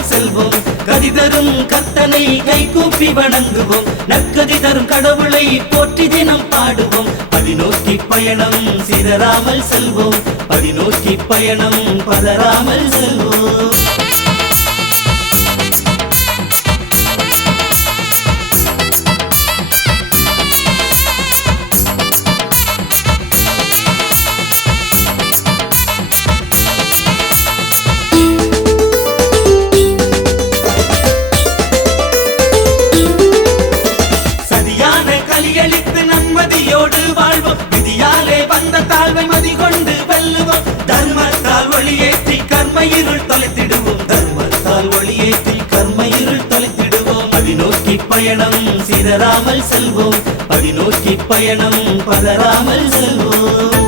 சிதறாமல் செல்வோம். கதி தரும் கர்த்தனை கைகூப்பி வணங்குவோம். நற்கதி தரும் கடவுளை போற்றி தினம் பாடுவோம். பதிநோக்கி பயணம் சிதறாமல் செல்வோம். பதிநோக்கி பயணம் பதறாமல் செல்வோம். களியளித்து நன்மதியோடு வாழ்வோம். விதியாலே வந்த தாழ்வை மதி கொண்டு வெல்லுவோம். தர்மத்தால் ஒளியேற்றி கர்மயிருள் தொலைத்திடுவோம். தர்மத்தால் ஒளியேற்றி கர்மயிருள் தொலைத்திடுவோம். பதிநோக்கி பயணம் சிதறாமல் செல்வோம். பதிநோக்கி பயணம் பதறாமல் செல்வோம்.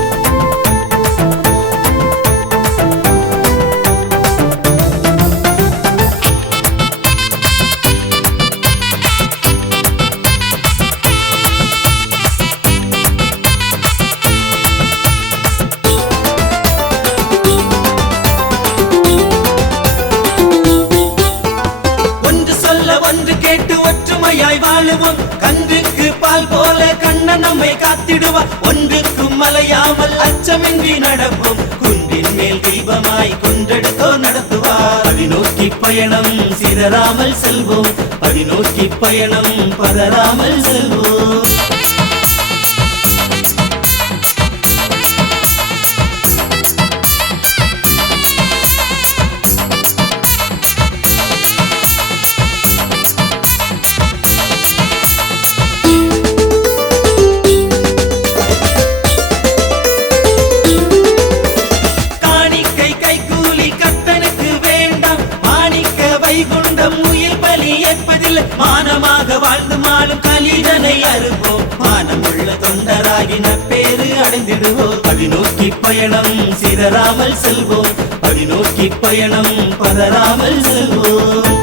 ஒன்று கேட்டு ஒற்றுமையாய் வாழுவோம். கன்றுக்கு பால் போல கண்ணன் நம்மை காத்திடுவார். ஒன்றுக்கும் மலையாமல் அச்சமின்றி நடப்போம். குன்றின் மேல் தீபமாய் கொன்றெடுத்தோ நடத்துவார். பதிநோக்கி பயணம் சிதறாமல் செல்வோம். பதிநோக்கி பயணம் பதறாமல் செல்வோம். மானமாக வாழ்ந்து மாளும் கலிதனை அறுப்போம். மானமுள்ள தொண்டராகி நற்பேறு அடைந்திடுவோம். பதிநோக்கி பயணம் சிதறாமல் செல்வோம். பதிநோக்கி பயணம் பதறாமல் செல்வோம்.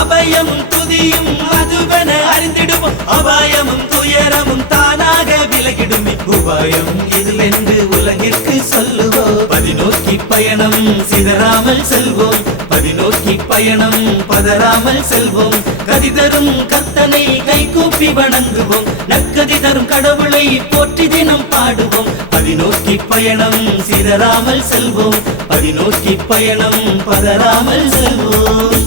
அபயமும் துதியும் மதுவென அறிந்திடுவோம். அபாயமும் துயரமும் தானாக விலகிடுமே. உபாயம் இதுவென்று உலகிற்கு சொல்லுவோம். பதிநோக்கி பயணம் சிதறாமல் செல்வோம். பதிநோக்கி பயணம் பதறாமல் செல்வோம். கதி தரும் கர்த்தனை கைகூப்பி வணங்குவோம். நற்கதி தரும் கடவுளை போற்றி தினம் பாடுவோம். பதிநோக்கி பயணம் சிதறாமல் செல்வோம். பதிநோக்கி பயணம் பதறாமல் செல்வோம்.